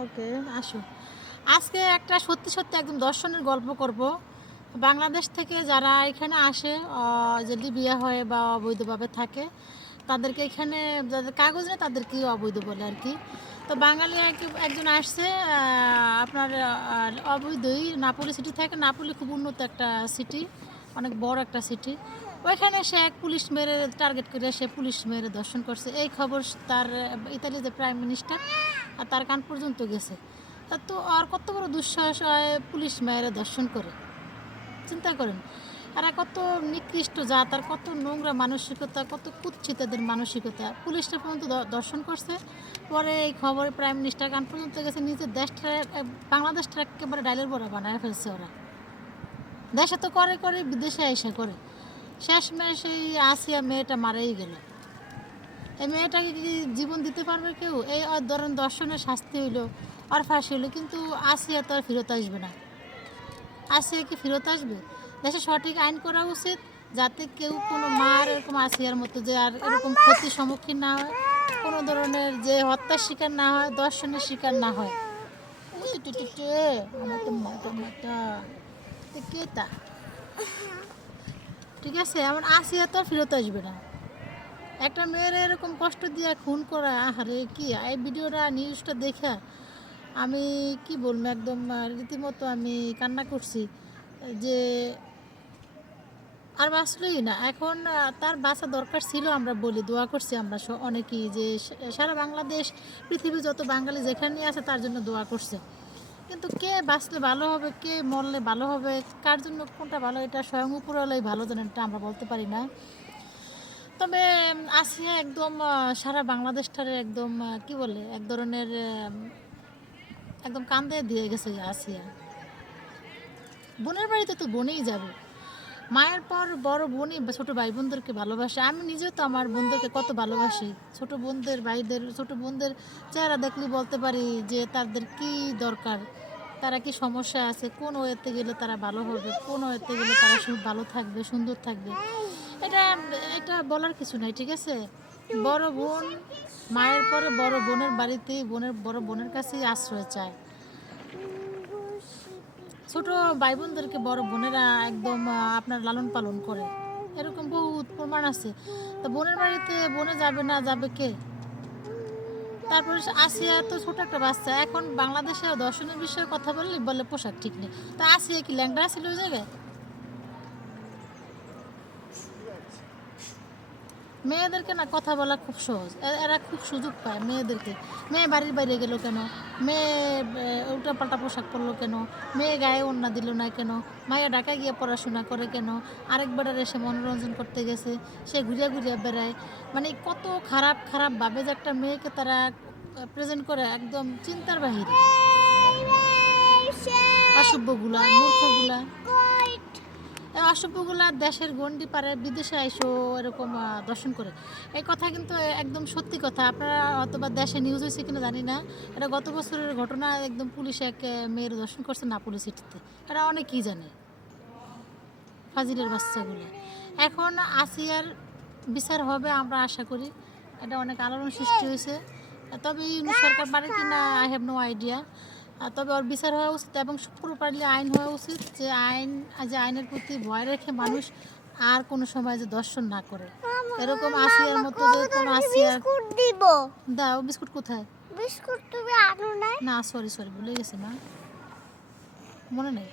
ওকে, আসো। আজকে একটা সত্যি সত্যি একদম দর্শনের গল্প করব। বাংলাদেশ থেকে যারা এখানে আসে যদি যে হয় বা অবৈধভাবে থাকে, তাদেরকে এখানে যাদের কাগজ নেই তাদেরকে অবৈধ বলে আর কি। তো বাঙালি এক- একজন আসছে আপনার অবৈধই, নাপুলি সিটি থেকে। নাপুলি খুব উন্নত একটা সিটি অনেক বড় একটা সিটি ওইখানে সে এক পুলিশ মেরে টার্গেট করে, সে পুলিশ মেরে দর্শন করছে। এই খবর তার, ইতালির যে প্রাইম মিনিস্টার আর তার কান পর্যন্ত গেছে। তা আর কত বড় দুঃসাহস হয় পুলিশ মেয়েরা দর্শন করে। চিন্তা করেন। এরা কত নিকৃষ্ট জাত, আর কত নোংরা মানসিকতা, কত কুৎসিত এদের মানসিকতা। পুলিশটা পর্যন্ত দর্শন করছে। পরে এই খবরে প্রাইম মিনিস্টার কান পর্যন্ত গেছে, নিজের দেশটা বাংলাদেশটা একেবারে ডাইলের বড়া বানায় ফেলছে ওরা। দেশে তো করে করে, বিদেশে এসে করে। শেষমেশ এই আসিয়া মেয়েটা মারাই গেল। এই মেয়েটাকে কি জীবন দিতে পারবে কেউ? এই ধরেন দর্শনের শাস্তি হইল, আর ফাঁসি হইল, কিন্তু আসিয়া তো আর ফেরত আসবে না। আসিয়া কি ফেরত আসবে? দেশে সঠিক আইন করা উচিত, যাতে কেউ কোনো মার এরকম আসিয়ার মতো যে আর এরকম ক্ষতির সম্মুখীন না হয়, কোনো ধরনের যে হত্যার শিকার না হয়, দর্শনের শিকার না হয়। আমার তো মাটা মাটা কে তা? ঠিক আছে? আমার আসিয়া তো আর ফেরত আসবে না। একটা মেয়ের এরকম কষ্ট দিয়ে খুন করা আরে কি? এই ভিডিওটা নিউজটা দেখা আমি কি বলব একদম রীতিমতো আমি কান্না করছি যে আর বাঁচলই না। এখন তার বাঁচা দরকার ছিল, আমরা বলি, দোয়া করছি আমরা অনেকেই যে সারা বাংলাদেশ পৃথিবী যত বাঙালি যেখানে আছে, তার জন্য দোয়া করছে। কিন্তু কে বাঁচলে ভালো হবে, কে মরলে ভালো হবে, কার জন্য কোনটা ভালো এটা স্বয়ং উপরওয়ালাই ভালো জানেন এটা আমরা বলতে পারি না। তবে আসিয়া একদম সারা বাংলাদেশটারে একদম কি বলে, এক ধরনের একদম কান্দে দিয়ে গেছে আসিয়া। বোনের বাড়িতে তো বনেই যাবে। মায়ের পর বড় বোনই ছোট ভাই বোনদেরকে ভালোবাসে। আমি নিজেও তো আমার বোনদেরকে কত ভালোবাসি। ছোট বোনদের, ভাইদের, ছোট বোনদের চেহারা দেখলে বলতে পারি যে তাদের কি দরকার? তারা কি সমস্যা আছে? কোন ওয়েতে গেলে তারা ভালো হবে? কোন ওয়েতে গেলে তারা ভালো থাকবে, সুন্দর থাকবে? এটা এটা বলার কিছু নাই, ঠিক আছে? বড় বোন মায়ের পরে বড় বোনের বাড়িতে বোনের, বড় বোনের কাছেই আশ্রয় চায়। ছোট ভাই বোনদেরকে বড় বোনেরা একদম আপনার লালন পালন করে। এরকম বহু প্রমাণ আছে। তো বোনের বাড়িতে বোনে যাবে না, যাবে কে? তারপরে আসিয়া তো ছোট একটা বাচ্চা, এখন বাংলাদেশে দর্শনের বিষয়ে কথা বললে বলে পোশাক ঠিক নেই। তা আসিয়া কি ল্যাংড়া ছিল ওই জায়গায়? মেয়েদেরকে না কথা বলা খুব সহজ। এরা খুব সুযোগ পায় মেয়েদেরকে। মেয়ে বাড়ির বাইরে গেল কেন? মেয়ে উল্টা পাল্টা পোশাক পরলো কেন? মেয়ে গায়ে ওড়না দিল না কেন? মায়ের ঢাকা গিয়ে পড়াশোনা করে কেন? আরেকবার এসে মনোরঞ্জন করতে গেছে, সে ঘুরিয়া ঘুরিয়া বেড়ায়। মানে কত খারাপ খারাপ ভাবে যে একটা মেয়েকে তারা প্রেজেন্ট করে একদম চিন্তার বাহিরে। অসভ্যগুলা, মূর্খগুলা। অসভ্যগুলা দেশের গন্ডি পারে বিদেশে আইসো এরকম দর্শন করে। এই কথা কিন্তু একদম সত্যি কথা। আপনারা অথবা দেশে নিউজ হয়েছে কিনা জানি না। এটা গত বছরের ঘটনা, একদম পুলিশ এক মেয়ের দর্শন করছে না পুলিশ সিটিতে। এটা অনেকেই জানে। ফাজিলের বাচ্চাগুলো। এখন আসিয়ার বিচার হবে আমরা আশা করি। এটা অনেক আলোড়ন সৃষ্টি হয়েছে তবে ইউনিট সরকার পারে কি না আই হ্যাভ নো আইডিয়া তবে ওর বিচার হওয়া উচিত এবং প্রপারলি আইন হওয়া উচিত যে আইন যে আইনের প্রতি ভয় রেখে মানুষ আর কোনো সময় যে দর্শন না করে। এরকম আসিয়ার মতো যে কোনো আসিয়ার বিস্কুট দিব? দাও বিস্কুট কোথায়? বিস্কুট তুমি আনো নাই? না সরি সরি ভুলে গেছি মা। মনে নেই?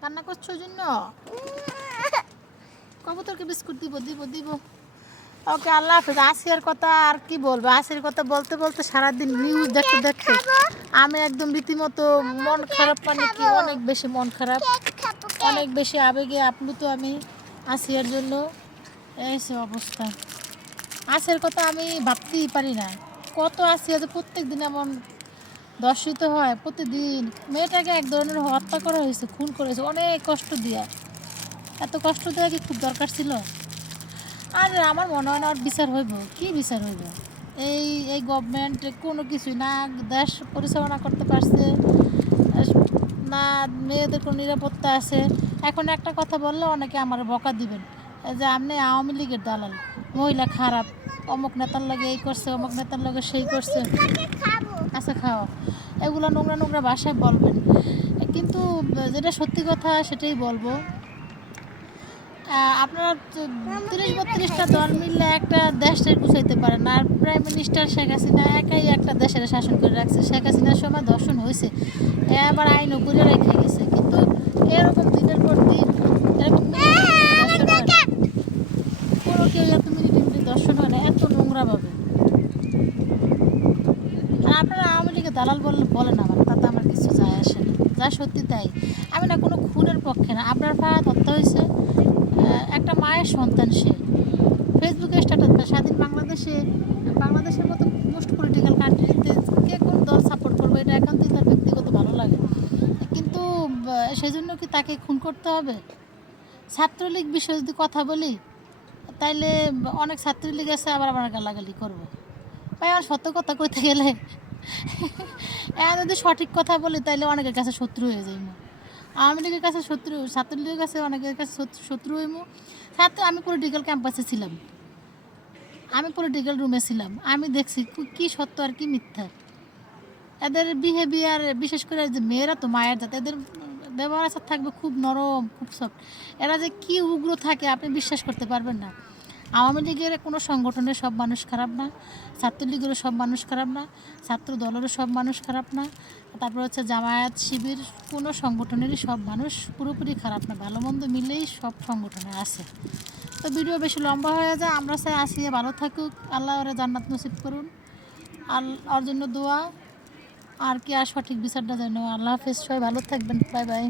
কান্না করছ জন্য? কবুতরকে বিস্কুট দিব দিব দিব। ওকে, আল্লাহ হাফিজ আসিয়ার কথা আর কি বলব? আসিয়ার কথা বলতে বলতে সারাদিন নিউজ দেখতে দেখতে আমি একদম রীতিমতো মন খারাপ মানে কি, অনেক বেশি মন খারাপ। অনেক বেশি আবেগে আপ্লুত আমি আসিয়ার জন্য। এই অবস্থা। আসিয়ার কথা আমি ভাবতেই পারি না। কত আসিয়া যে প্রত্যেক দিন এমন দর্শিত হয়, প্রতিদিন মেয়েটাকে এক ধরনের হত্যা করা হয়েছে, খুন করেছে অনেক কষ্ট দিয়া। এত কষ্ট দেওয়া কি খুব দরকার ছিল? আর আমার মনে হয় না ওর বিচার হইব। কি বিচার হইব? এই এই গভর্নমেন্ট কোনো কিছুই না, দেশ পরিচালনা করতে পারছে না, মেয়েদের কোনো নিরাপত্তা আছে। এখন একটা কথা বললে অনেকে আমার বকা দিবেন যে আপনি আওয়ামী লীগের দালাল, মহিলা খারাপ, অমুক নেতার লগে এই করছে, অমুক নেতার লগে সেই করছে। আচ্ছা খাও। এগুলো নোংরা নোংরা বাসায় বলবেন। কিন্তু যেটা সত্যি কথা সেটাই বলব আপনারা তিরিশ বত্রিশটা দল মিললে একটা দেশটাই গুছাইতে পারে না। আর প্রাইম মিনিস্টার শেখ হাসিনা একাই একটা দেশের শাসন করে রাখছে। শেখ হাসিনার সময় দর্শন হয়েছে আবার আইনও করে রেখে গেছে। কিন্তু এরকম দিনের পর দিন। কোনো কেউ এত মিনিট মিনিট দর্শন হয় না, এত নোংরাভাবে আর আপনারা আওয়ামী লীগের দালাল বলে বলেন আমার, তাতে আমার কিছু যায় আসে না। যা সত্যি তাই। আমি না কোনো খুনের পক্ষে না। আপনার ভাড়া তথ্য হয়েছে একটা মায়ের সন্তান সে। ফেসবুকে স্ট্যাটাস দেয় স্বাধীন বাংলাদেশে, বাংলাদেশের মতো মোস্ট পলিটিক্যাল কান্ট্রিতে কে কোন দল সাপোর্ট করবে এটা একান্তই তার ব্যক্তিগত ভালো লাগে। কিন্তু সেজন্য কি তাকে খুন করতে হবে? ছাত্রলীগ বিষয়ে যদি কথা বলি, তাইলে অনেক ছাত্রলীগ আছে, আবার আমার গালাগালি করব। ভাই আমার সত্য কথা কইতে গেলে এখন যদি সঠিক কথা বলি, তাইলে অনেকের কাছে শত্রু হয়ে যাইমু আওয়ামী লীগের কাছে শত্রু, ছাত্রলীগের কাছে অনেকের কাছে শত্রু- হইমু। ছাত্র, আমি পলিটিক্যাল ক্যাম্পাসে ছিলাম। আমি পলিটিক্যাল রুমে ছিলাম। আমি দেখছি কু- সত্য আর কি মিথ্যা। এদের বিহেভিয়ার বিশেষ করে যে মেয়েরা তো মায়ের জাত, এদের ব্যবহার আচার থাকবে খুব নরম, খুব সফট এরা যে কি উগ্র থাকে আপনি বিশ্বাস করতে পারবেন না। আওয়ামী লীগের কোনো সংগঠনের সব মানুষ খারাপ না, ছাত্রলীগেরও সব মানুষ খারাপ না, ছাত্র দলেরও সব মানুষ খারাপ না, তারপর হচ্ছে জামায়াত শিবির, কোনো সংগঠনেরই সব মানুষ পুরোপুরি খারাপ না, ভালো মন্দ মিলেই সব সংগঠনে আছে। তো ভিডিও বেশি লম্বা হয়ে যায়, আমরা চাই আসিয়ে ভালো থাকুক, আল্লাহ ওরা জান্নাত নসিব করুন। আর ওর জন্য দোয়া, আর কি আর সঠিক বিচারটা যেন আল্লাহ হাফেজ, সবাই ভালো থাকবেন, বাই বাই।